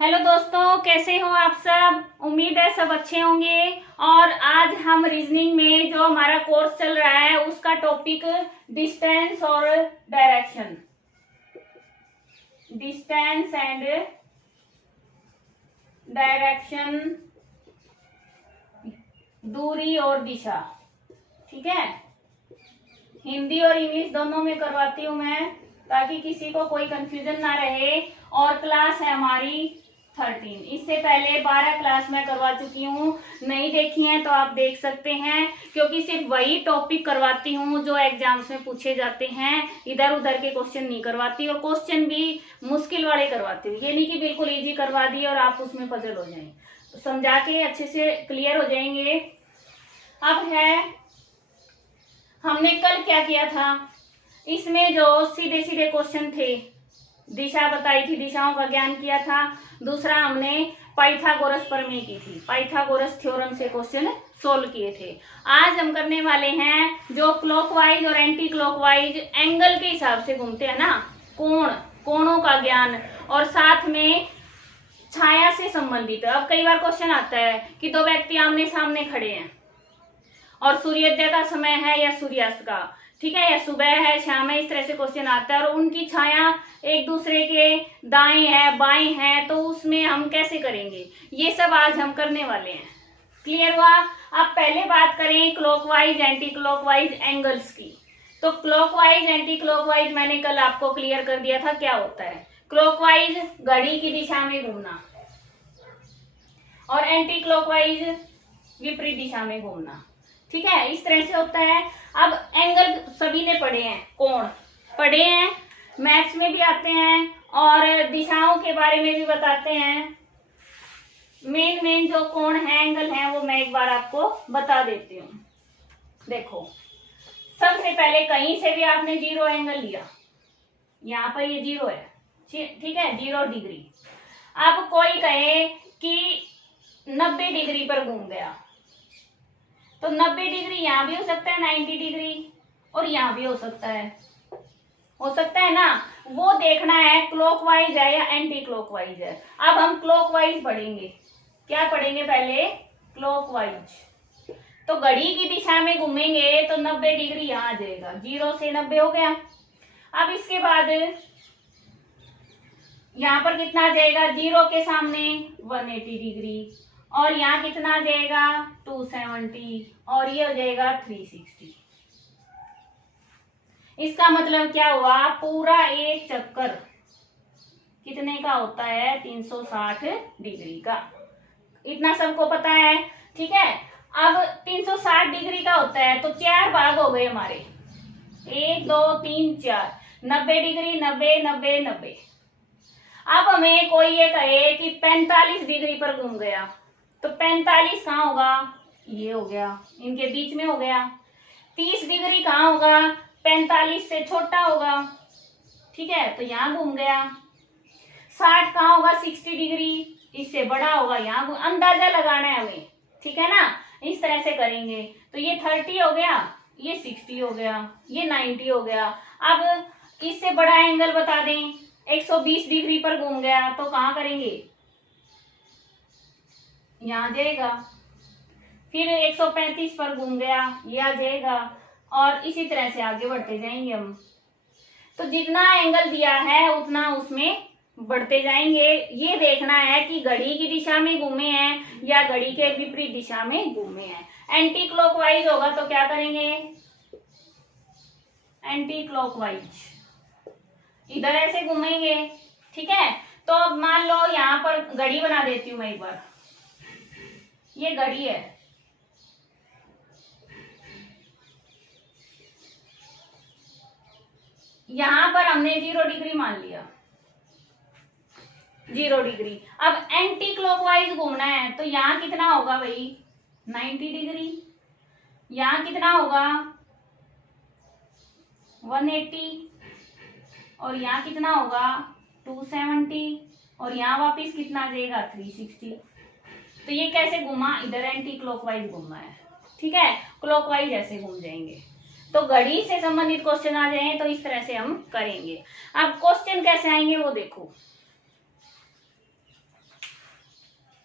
Hello दोस्तों, कैसे हो आप सब। उम्मीद है सब अच्छे होंगे। और आज हम रीजनिंग में जो हमारा कोर्स चल रहा है उसका टॉपिक डिस्टेंस और डायरेक्शन, डिस्टेंस एंड डायरेक्शन, दूरी और दिशा। ठीक है, हिंदी और इंग्लिश दोनों में करवाती हूँ मैं, ताकि किसी को कोई कंफ्यूजन ना रहे। और क्लास है हमारी 13। इससे पहले 12 क्लास मैं करवा चुकी हूँ, नहीं देखी हैं तो आप देख सकते हैं, क्योंकि सिर्फ वही टॉपिक करवाती हूँ जो एग्जाम्स में पूछे जाते हैं। इधर उधर के क्वेश्चन नहीं करवाती, और क्वेश्चन भी मुश्किल वाले करवाती हूँ। ये नहीं कि बिल्कुल इजी करवा दी और आप उसमें पजल हो जाए, तो समझा के अच्छे से क्लियर हो जाएंगे। अब है, हमने कल क्या किया था, इसमें जो सीधे सीधे क्वेश्चन थे, दिशा बताई थी, दिशाओं का ज्ञान किया था। दूसरा हमने पाइथागोरस प्रमेय की थी, पाइथागोरस थ्योरम से क्वेश्चन सोल्व किए थे। आज हम करने वाले हैं जो क्लॉकवाइज और एंटी क्लॉकवाइज एंगल के हिसाब से घूमते हैं ना, कोणों का ज्ञान, और साथ में छाया से संबंधित। अब कई बार क्वेश्चन आता है कि दो व्यक्ति आमने सामने खड़े हैं और सूर्योदय का समय है या सूर्यास्त का, ठीक है, या सुबह है शाम है, इस तरह से क्वेश्चन आता है, और उनकी छाया एक दूसरे के दाएं है बाएं है, तो उसमें हम कैसे करेंगे, ये सब आज हम करने वाले हैं। क्लियर हुआ। अब पहले बात करें क्लॉकवाइज एंटी क्लॉकवाइज एंगल्स की। तो क्लॉकवाइज एंटी क्लॉकवाइज मैंने कल आपको क्लियर कर दिया था क्या होता है। क्लॉकवाइज घड़ी की दिशा में घूमना, और एंटी क्लॉकवाइज विपरीत दिशा में घूमना। ठीक है, इस तरह से होता है। अब एंगल सभी ने पढ़े हैं, कोण पढ़े हैं, मैथ्स में भी आते हैं, और दिशाओं के बारे में भी बताते हैं। मेन जो कोण है, एंगल है, वो मैं एक बार आपको बता देती हूँ। देखो, सबसे पहले कहीं से भी आपने 0 एंगल लिया, यहाँ पर ये 0 है, ठीक है, 0 डिग्री। अब कोई कहे कि 90 डिग्री पर घूम गया, तो 90 डिग्री यहाँ भी हो सकता है, 90 डिग्री, और यहाँ भी हो सकता है ना। वो देखना है क्लॉकवाइज है या एंटी क्लॉकवाइज है। अब हम क्लॉकवाइज पढ़ेंगे। क्या पढ़ेंगे पहले? क्लॉकवाइज। तो घड़ी की दिशा में घूमेंगे तो 90 डिग्री यहाँ आ जाएगा, 0 से 90 हो गया। अब इसके बाद यहाँ पर कितना आ जाएगा, 0 के सामने 180 डिग्री, और यहाँ कितना आ जाएगा 270, और ये हो जाएगा 360। इसका मतलब क्या हुआ, पूरा एक चक्कर कितने का होता है, 360 डिग्री का। इतना सबको पता है, ठीक है। अब 360 डिग्री का होता है तो 4 भाग हो गए हमारे, 1 2 3 4, 90 डिग्री, 90 90 90। अब हमें कोई ये कहे कि 45 डिग्री पर घूम गया, तो 45 कहाँ होगा, ये हो गया, इनके बीच में हो गया। 30 डिग्री कहाँ होगा, 45 से छोटा होगा, ठीक है, तो यहाँ घूम गया। 60 कहाँ होगा, 60 डिग्री, इससे बड़ा होगा, यहाँ अंदाजा लगाना है हमें, ठीक है ना। इस तरह से करेंगे तो ये 30 हो गया, ये 60 हो गया, ये 90 हो गया। अब इससे बड़ा एंगल बता दें, 120 डिग्री पर घूम गया तो कहाँ करेंगे, यहाँ जाएगा। फिर 135 पर घूम गया, ये आ जाएगा, और इसी तरह से आगे बढ़ते जाएंगे हम। तो जितना एंगल दिया है उतना उसमें बढ़ते जाएंगे। ये देखना है कि घड़ी की दिशा में घूमे हैं या घड़ी के विपरीत दिशा में घूमे हैं। एंटी क्लॉकवाइज होगा तो क्या करेंगे, एंटी क्लॉकवाइज, इधर ऐसे घूमेंगे, ठीक है। तो अब मान लो यहाँ पर घड़ी बना देती हूँ मैं एक बार, ये घड़ी है, यहां पर हमने 0 डिग्री मान लिया, 0 डिग्री। अब एंटी क्लॉकवाइज घूमना है तो यहाँ कितना होगा भाई, 90 डिग्री, यहाँ कितना होगा 180, और यहाँ कितना होगा 270, और यहाँ वापिस कितना आ जाएगा 360। तो ये कैसे घूमा, इधर एंटी क्लॉकवाइज घूमना है, ठीक है, क्लॉकवाइज ऐसे घूम जाएंगे। तो घड़ी से संबंधित क्वेश्चन आ जाए तो इस तरह से हम करेंगे। अब क्वेश्चन कैसे आएंगे वो देखो।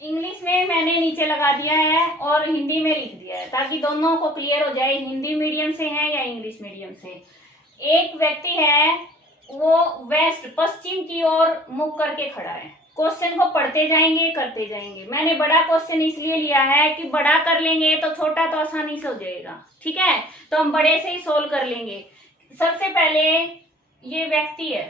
इंग्लिश में मैंने नीचे लगा दिया है और हिंदी में लिख दिया है ताकि दोनों को क्लियर हो जाए, हिंदी मीडियम से है या इंग्लिश मीडियम से। एक व्यक्ति है, वो वेस्ट पश्चिम की ओर मुख करके खड़ा है। क्वेश्चन को पढ़ते जाएंगे, करते जाएंगे। मैंने बड़ा क्वेश्चन इसलिए लिया है कि बड़ा कर लेंगे तो छोटा तो आसानी से हो जाएगा, ठीक है, तो हम बड़े से ही सोल्व कर लेंगे। सबसे पहले ये व्यक्ति है,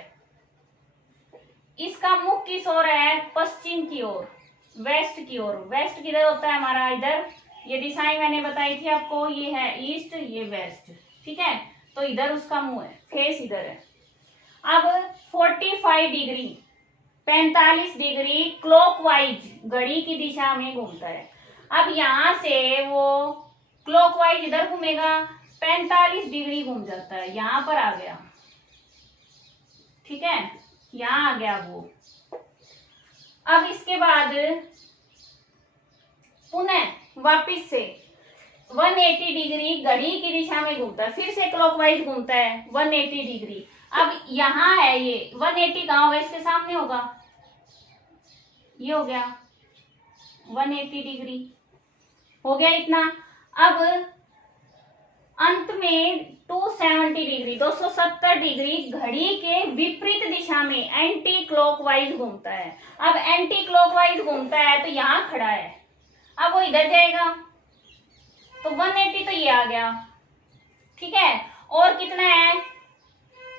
इसका मुख किस ओर है? पश्चिम की ओर, वेस्ट की ओर। वेस्ट किधर होता है हमारा? इधर। ये दिशाएं मैंने बताई थी आपको, ये है ईस्ट, ये वेस्ट, ठीक है, तो इधर उसका मुंह है, फेस इधर है। अब 45 डिग्री 45 डिग्री क्लॉकवाइज घड़ी की दिशा में घूमता है। अब यहां से वो क्लॉकवाइज इधर घूमेगा, 45 डिग्री घूम जाता है, यहां पर आ गया, ठीक है, यहां आ गया वो। अब इसके बाद पुनः वापिस से 180 डिग्री घड़ी की दिशा में घूमता है, फिर से क्लॉकवाइज घूमता है 180 डिग्री। अब यहां है ये 180, कहां होगा? इसके सामने होगा, ये हो गया 180 डिग्री, हो गया इतना। अब अंत में 270 डिग्री 270 डिग्री घड़ी के विपरीत दिशा में एंटी क्लॉकवाइज घूमता है। अब एंटी क्लॉकवाइज घूमता है तो यहां खड़ा है, अब वो इधर जाएगा तो 180 तो ये आ गया, ठीक है, और कितना है?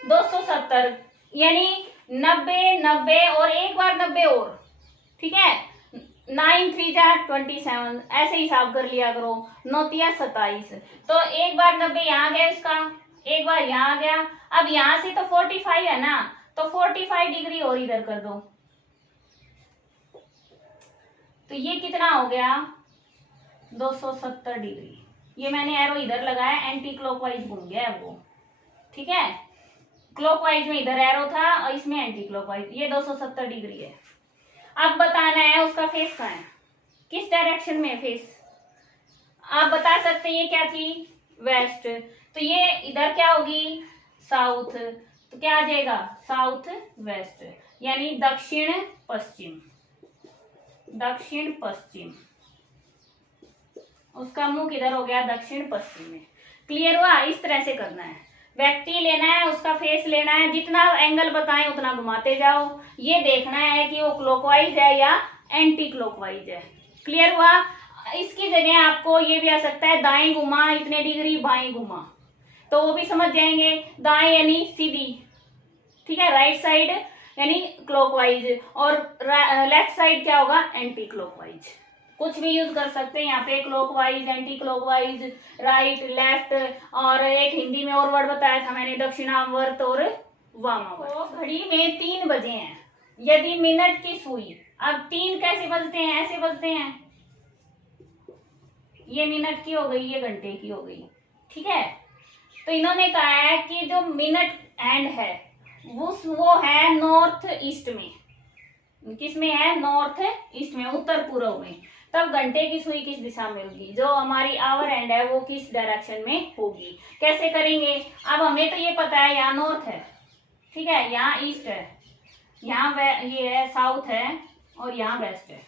270, यानी 90 90 और एक बार 90 और, ठीक है, 9 3 जा 27, ऐसे हिसाब कर लिया करो, 9 तिया 27, तो एक बार 90 यहाँ गया इसका, एक बार यहाँ गया। अब यहाँ से तो 45 है ना, तो 45 डिग्री और इधर कर दो, तो ये कितना हो गया? 270 डिग्री। ये मैंने एरो इधर लगाया, एंटी क्लॉकवाइज घूम गया है वो, ठीक है, क्लॉकवाइज में इधर एरो था और इसमें एंटी क्लॉकवाइज, ये 270 डिग्री है। अब बताना है उसका फेस कहाँ है, किस डायरेक्शन में फेस। आप बता सकते हैं ये क्या थी? वेस्ट, तो ये इधर क्या होगी? साउथ, तो क्या आ जाएगा? साउथ वेस्ट, यानी दक्षिण पश्चिम, दक्षिण पश्चिम। उसका मुंह किधर हो गया? दक्षिण पश्चिम में। क्लियर हुआ? इस तरह से करना है, व्यक्ति लेना है, उसका फेस लेना है, जितना एंगल बताएं उतना घुमाते जाओ, ये देखना है कि वो क्लॉकवाइज है या एंटी क्लॉकवाइज है। क्लियर हुआ? इसकी जगह आपको ये भी आ सकता है दाएं घुमा इतने डिग्री, बाएं घुमा, तो वो भी समझ जाएंगे। दाएं यानी सीधी, ठीक है, राइट साइड यानी क्लॉकवाइज, और लेफ्ट साइड क्या होगा? Anti clockwise. कुछ भी यूज कर सकते हैं यहाँ पे, clockwise, anti clockwise, right, left, और एक हिंदी में और वर्ड बताया था मैंने, दक्षिणावर्त और वामावर्त। तो घड़ी में 3 बजे हैं, यदि मिनट की सुई, अब 3 कैसे बजते हैं? ऐसे बजते हैं, ये मिनट की हो गई, ये घंटे की हो गई, ठीक है, तो इन्होंने कहा है कि जो मिनट हैंड है वो है नॉर्थ ईस्ट में। किस में है? नॉर्थ ईस्ट में, उत्तर पूर्व में। तब घंटे की सुई किस दिशा में होगी? जो हमारी आवर हैंड है वो किस डायरेक्शन में होगी? कैसे करेंगे? अब हमें तो ये पता है यहाँ नॉर्थ है, ठीक है, यहाँ ईस्ट है, यहाँ ये है साउथ है, और यहाँ वेस्ट है,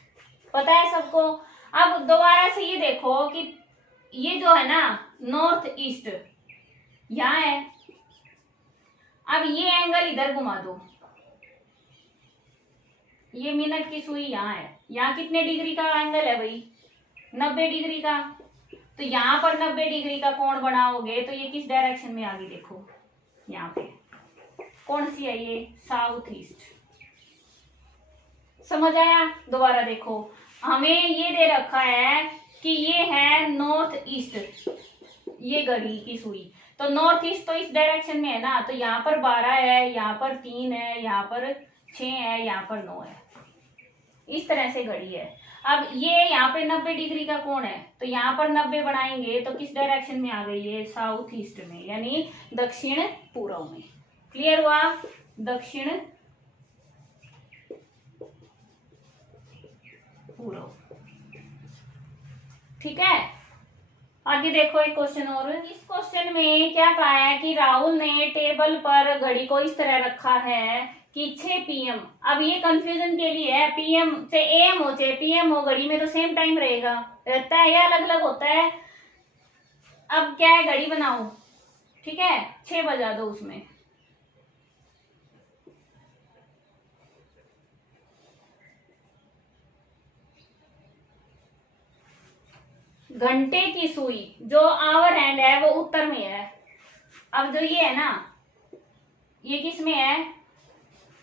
पता है सबको। अब दोबारा से ये देखो कि ये जो है ना नॉर्थ ईस्ट यहाँ है, अब ये एंगल इधर घुमा दो, ये मिनट की सुई यहाँ है, यहाँ कितने डिग्री का एंगल है भाई? 90 डिग्री का, तो यहाँ पर 90 डिग्री का कोण बनाओगे तो ये किस डायरेक्शन में आ गई? देखो यहाँ पे कौन सी है ये? South east. समझ आया? दोबारा देखो, हमें ये दे रखा है कि ये है नॉर्थ ईस्ट, ये घड़ी की सुई, तो नॉर्थ ईस्ट तो इस डायरेक्शन में है ना, तो यहाँ पर 12 है, यहाँ पर 3 है, यहाँ पर 6 है, यहाँ पर 9 है, इस तरह से घड़ी है। अब ये यहाँ पे 90 डिग्री का कोण है, तो यहाँ पर 90 बनाएंगे तो किस डायरेक्शन में आ गई? ये साउथ ईस्ट में, यानी दक्षिण पूर्व में। क्लियर हुआ? दक्षिण पूर्व, ठीक है। आगे देखो एक क्वेश्चन और। इस क्वेश्चन में क्या कहा है कि राहुल ने टेबल पर घड़ी को इस तरह रखा है कि 6 PM। अब ये कंफ्यूजन के लिए है, PM से AM हो चाहे PM हो, घड़ी में तो सेम टाइम रहेगा, रहता है या अलग अलग होता है। अब क्या है, घड़ी बनाओ, ठीक है, 6 बजा दो उसमें। घंटे की सुई, जो आवर हैंड है वो उत्तर में है। अब जो ये है ना, ये किस में है,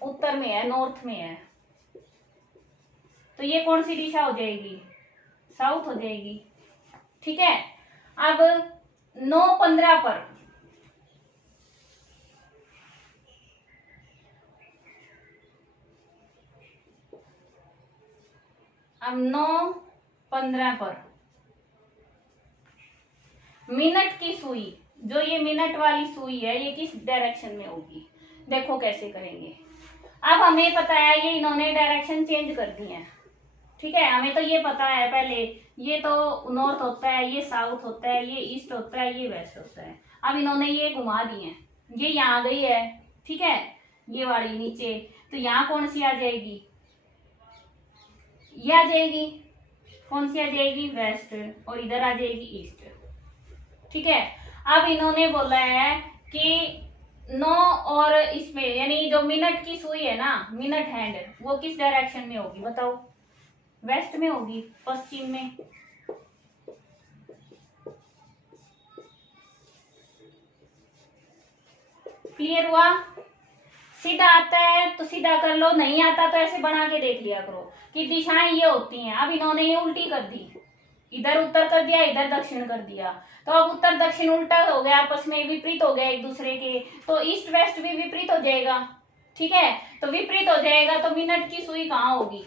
उत्तर में है, नॉर्थ में है। तो ये कौन सी दिशा हो जाएगी, साउथ हो जाएगी, ठीक है। अब 9:15 पर अब 9:15 पर मिनट की सुई, जो ये मिनट वाली सुई है, ये किस डायरेक्शन में होगी, देखो कैसे करेंगे। अब हमें पता है ये इन्होंने डायरेक्शन चेंज कर दी है, ठीक है। हमें तो ये पता है पहले, ये तो नॉर्थ होता है, ये साउथ होता है, ये ईस्ट होता है, ये वेस्ट होता है। अब इन्होंने ये घुमा दी है, ये यहाँ गई है, ठीक है, ये वाली नीचे, तो यहाँ कौन सी आ जाएगी, ये आ जाएगी, कौन सी आ जाएगी, वेस्ट, और इधर आ जाएगी ईस्ट, ठीक है। अब इन्होंने बोला है कि 9 और इसमें, यानी जो मिनट की सुई है ना, मिनट हैंड, वो किस डायरेक्शन में होगी बताओ, वेस्ट में होगी, पश्चिम में। क्लियर हुआ, सीधा आता है तो सीधा कर लो, नहीं आता तो ऐसे बना के देख लिया करो कि दिशाएं ये होती हैं। अब इन्होंने ये उल्टी कर दी, इधर उत्तर कर दिया, इधर दक्षिण कर दिया, तो अब उत्तर दक्षिण उल्टा हो गया, आपस में विपरीत हो गया एक दूसरे के, तो ईस्ट वेस्ट भी विपरीत हो जाएगा, ठीक है। तो विपरीत हो जाएगा तो मिनट की सुई कहाँ होगी,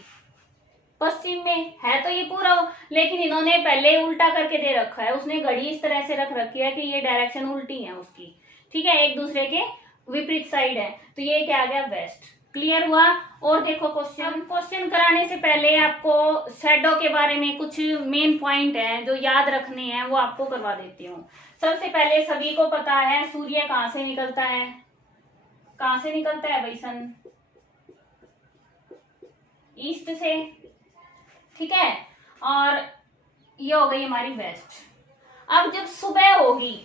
पश्चिम में है, तो ये पूरा, लेकिन इन्होंने पहले उल्टा करके दे रखा है, उसने घड़ी इस तरह से रख रखी है कि ये डायरेक्शन उल्टी है उसकी, ठीक है, एक दूसरे के विपरीत साइड है, तो ये क्या आ गया, वेस्ट। क्लियर हुआ। और देखो क्वेश्चन कराने से पहले आपको शैडो के बारे में कुछ मेन पॉइंट है जो याद रखने हैं, वो आपको करवा देती हूँ। सबसे पहले सभी को पता है सूर्य कहाँ से निकलता है, कहाँ से निकलता है भाई सन, ईस्ट से, ठीक है, और ये हो गई हमारी वेस्ट। अब जब सुबह होगी,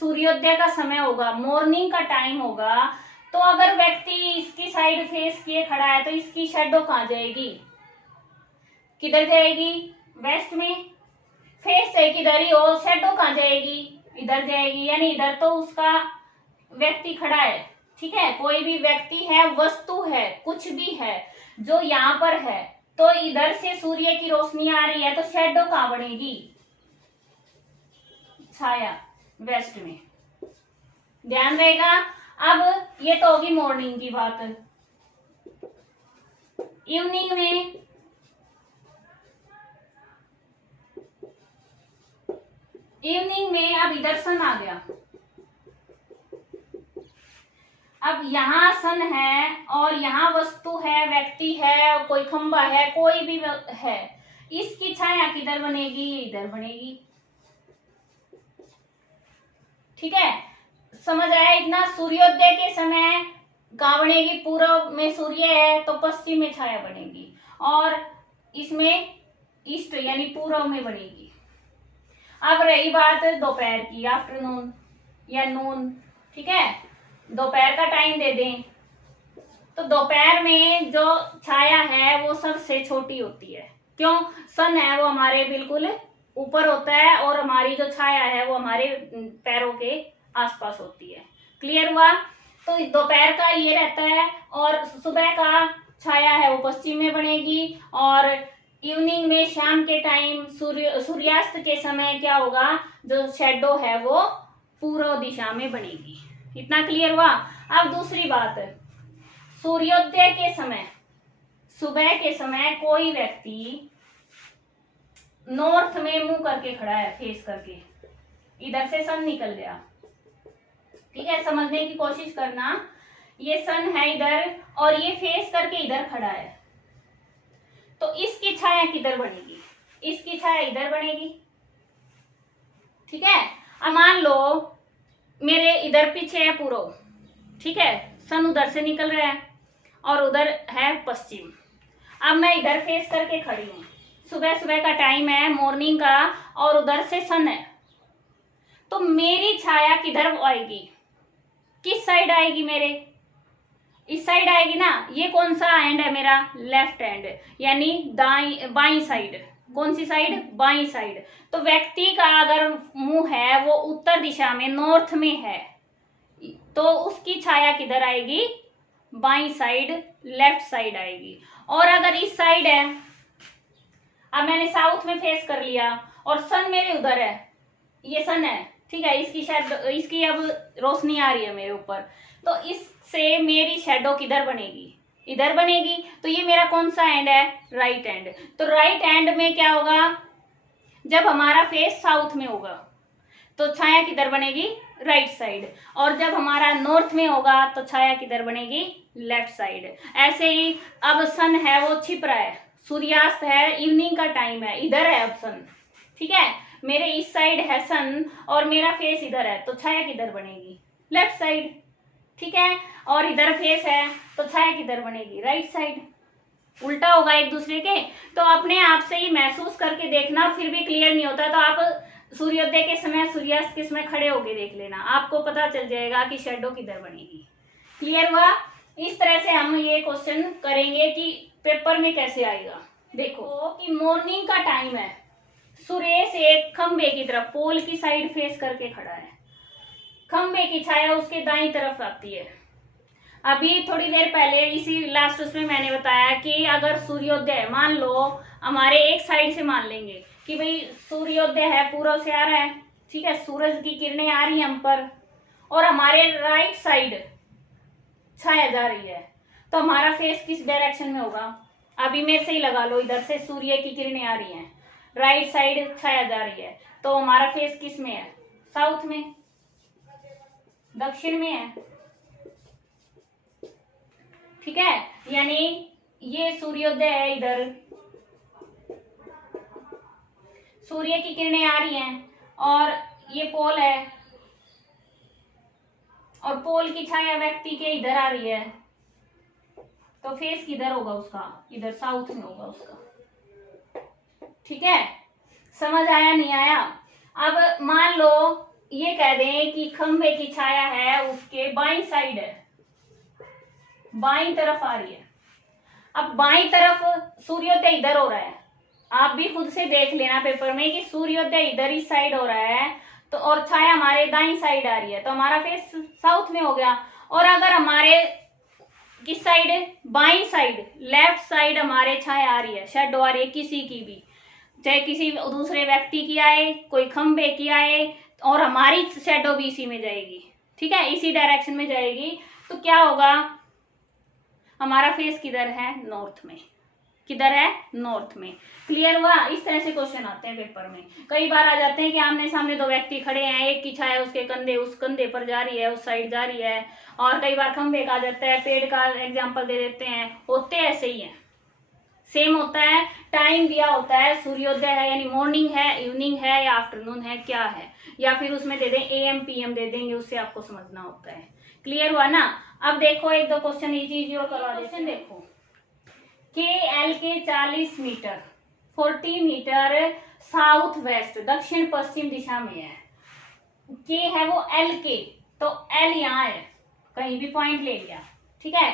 सूर्योदय का समय होगा, मॉर्निंग का टाइम होगा, तो अगर व्यक्ति इसकी साइड फेस किए खड़ा है तो इसकी शैडो कहाँ जाएगी, किधर जाएगी, वेस्ट में। फेस है किधर ही हो, शैडो कहाँ जाएगी, इधर जाएगी, यानी इधर तो उसका व्यक्ति खड़ा है, ठीक है, कोई भी व्यक्ति है, वस्तु है, कुछ भी है जो यहाँ पर है, तो इधर से सूर्य की रोशनी आ रही है, तो शैडो कहाँ बनेगी, छाया, वेस्ट में, ध्यान रहेगा। अब ये तो होगी मॉर्निंग की बात। इवनिंग में अब इधर सन आ गया, अब यहाँ सन है और यहाँ वस्तु है, व्यक्ति है, कोई खंबा है, कोई भी है, इसकी छाया किधर बनेगी, इधर बनेगी, ठीक है, समझ आया इतना। सूर्योदय के समय कहाँ बनेगी, पूर्व में सूर्य है तो पश्चिम में छाया बनेगी, और इसमें ईस्ट यानी पूर्व में बनेगी। अब रही बात दोपहर की, आफ्टरनून या नून, ठीक है, दोपहर का टाइम दे दें, तो दोपहर में जो छाया है वो सबसे छोटी होती है, क्यों, सन है वो हमारे बिल्कुल ऊपर होता है, और हमारी जो छाया है वो हमारे पैरों के आसपास होती है। क्लियर हुआ। तो दोपहर का ये रहता है, और सुबह का छाया है वो पश्चिम में बनेगी, और इवनिंग में शाम के टाइम सूर्यास्त के समय क्या होगा, जो शेडो है वो पूर्व दिशा में बनेगी। इतना क्लियर हुआ। अब दूसरी बात, सूर्योदय के समय, सुबह के समय कोई व्यक्ति नॉर्थ में मुंह करके खड़ा है, फेस करके, इधर से सन निकल गया, ठीक है, समझने की कोशिश करना, ये सन है इधर और ये फेस करके इधर खड़ा है, तो इसकी छाया किधर बनेगी, इसकी छाया इधर बनेगी, ठीक है। अब मान लो मेरे इधर पीछे है पूर्व, ठीक है, सन उधर से निकल रहा है, और उधर है पश्चिम। अब मैं इधर फेस करके खड़ी हूँ, सुबह सुबह का टाइम है, मॉर्निंग का, और उधर से सन है, तो मेरी छाया किधर आएगी, किस साइड आएगी, मेरे इस साइड आएगी ना। ये कौन सा हैंड है मेरा, लेफ्ट हैंड, यानी दाई बाई साइड। कौन सी साइड, बाई साइड। तो व्यक्ति का अगर मुंह है वो उत्तर दिशा में, नॉर्थ में है, तो उसकी छाया किधर आएगी, बाई साइड, लेफ्ट साइड आएगी। और अगर इस साइड है, अब मैंने साउथ में फेस कर लिया और सन मेरे उधर है, ये सन है, ठीक है, इसकी शायद इसकी अब रोशनी आ रही है मेरे ऊपर, तो इससे मेरी शेडो किधर बनेगी, इधर बनेगी। तो ये मेरा कौन सा हैंड है, राइट हैंड। तो राइट हैंड में क्या होगा, जब हमारा फेस साउथ में होगा तो छाया किधर बनेगी, राइट साइड, और जब हमारा नॉर्थ में होगा तो छाया किधर बनेगी, लेफ्ट साइड। ऐसे ही अब सन है वो छिप रहा है, सूर्यास्त है, इवनिंग का टाइम है, इधर है अब सन, ठीक है, मेरे इस साइड है सन और मेरा फेस इधर है, तो छाया किधर बनेगी, लेफ्ट साइड, ठीक है। और इधर फेस है तो छाया किधर बनेगी, राइट साइड। उल्टा होगा एक दूसरे के। तो अपने आप से ही महसूस करके देखना, फिर भी क्लियर नहीं होता तो आप सूर्योदय के समय, सूर्यास्त के समय खड़े होके देख लेना, आपको पता चल जाएगा कि शेडो किधर बनेगी। क्लियर हुआ। इस तरह से हम ये क्वेश्चन करेंगे कि पेपर में कैसे आएगा। देखो कि मॉर्निंग का टाइम है, सुरेश एक खंबे की तरफ, पोल की साइड फेस करके खड़ा है, खंबे की छाया उसके दाईं तरफ आती है। अभी थोड़ी देर पहले इसी लास्ट उसमें मैंने बताया कि अगर सूर्योदय, मान लो हमारे एक साइड से मान लेंगे कि भाई सूर्योदय है, पूर्व से आ रहा है, ठीक है, सूरज की किरणें आ रही हैं हम पर, और हमारे राइट साइड छाया जा रही है, तो हमारा फेस किस डायरेक्शन में होगा। अभी मेरे से ही लगा लो, इधर से सूर्य की किरणें आ रही हैं, राइट साइड छाया जा रही है, तो हमारा फेस किस में है, साउथ में, दक्षिण में है, ठीक है। यानी ये सूर्योदय है, इधर सूर्य की किरणें आ रही हैं, और ये पोल है, और पोल की छाया व्यक्ति के इधर आ रही है, तो फेस किधर होगा उसका, इधर साउथ में होगा उसका, ठीक है। समझ आया, नहीं आया। अब मान लो ये कह दें कि खंबे की छाया है उसके बाईं साइड है, बाईं तरफ आ रही है। अब बाईं तरफ सूर्योदय इधर हो रहा है, आप भी खुद से देख लेना पेपर में कि सूर्योदय इधर इस साइड हो रहा है, तो और छाया हमारे दाईं साइड आ रही है, तो हमारा फेस साउथ में हो गया। और अगर हमारे किस साइड, बाईं साइड, लेफ्ट साइड हमारे छाया आ रही है, शेडो आ रही है किसी की भी, चाहे किसी दूसरे व्यक्ति की आए, कोई खंबे की आए, और हमारी शेडो भी इसी में जाएगी, ठीक है, इसी डायरेक्शन में जाएगी, तो क्या होगा, हमारा फेस किधर है, नॉर्थ में, किधर है, नॉर्थ में। क्लियर हुआ। इस तरह से क्वेश्चन आते हैं पेपर में। कई बार आ जाते हैं कि आमने सामने दो व्यक्ति खड़े हैं, एक की छाया उसके कंधे, उस कंधे पर जा रही है, उस साइड जा रही है, और कई बार खंबे का आ जाता है, पेड़ का एग्जाम्पल दे देते हैं, होते ऐसे ही है, सेम होता है, टाइम दिया होता है, सूर्योदय है यानी मॉर्निंग है, इवनिंग है या आफ्टरनून है, क्या है, या फिर उसमें दे दें AM PM दे देंगे, उससे आपको समझना होता है। क्लियर हुआ ना। अब देखो एक दो क्वेश्चन इजी और करवा देते हैं। देखो KL के 40 मीटर, 40 मीटर साउथ वेस्ट, दक्षिण पश्चिम दिशा में है, के है वो L के, तो L यहाँ है, कहीं भी पॉइंट ले लिया, ठीक है,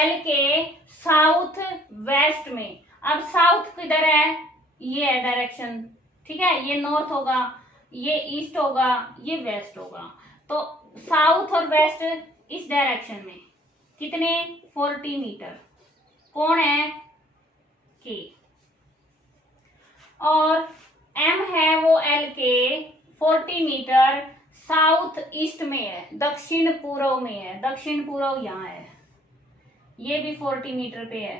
L के साउथ वेस्ट में। अब साउथ किधर है, ये है डायरेक्शन, ठीक है, ये नॉर्थ होगा, ये ईस्ट होगा, ये वेस्ट होगा, तो साउथ और वेस्ट इस डायरेक्शन में कितने, 40 मीटर। कौन है, के, और M है वो L के 40 मीटर साउथ ईस्ट में है, दक्षिण पूर्व में है, दक्षिण पूर्व यहाँ है, ये भी 40 मीटर पे है।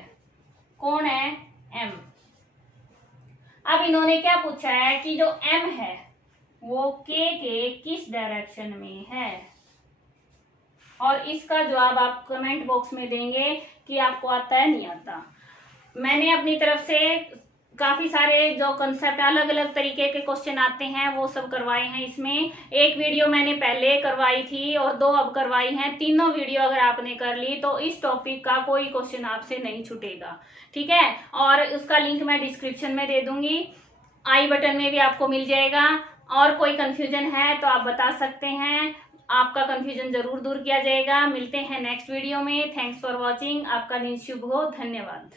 कौन है, M। अब इन्होंने क्या पूछा है कि जो M है वो K के किस डायरेक्शन में है, और इसका जवाब आप कमेंट बॉक्स में देंगे कि आपको आता है नहीं आता। मैंने अपनी तरफ से काफी सारे जो कंसेप्ट अलग अलग तरीके के क्वेश्चन आते हैं वो सब करवाए हैं इसमें। एक वीडियो मैंने पहले करवाई थी और 2 अब करवाई हैं। तीनों वीडियो अगर आपने कर ली तो इस टॉपिक का कोई क्वेश्चन आपसे नहीं छूटेगा, ठीक है। और उसका लिंक मैं डिस्क्रिप्शन में दे दूंगी, आई बटन में भी आपको मिल जाएगा। और कोई कंफ्यूजन है तो आप बता सकते हैं, आपका कंफ्यूजन जरूर दूर किया जाएगा। मिलते हैं नेक्स्ट वीडियो में। Thanks for watching. आपका दिन शुभ हो। धन्यवाद।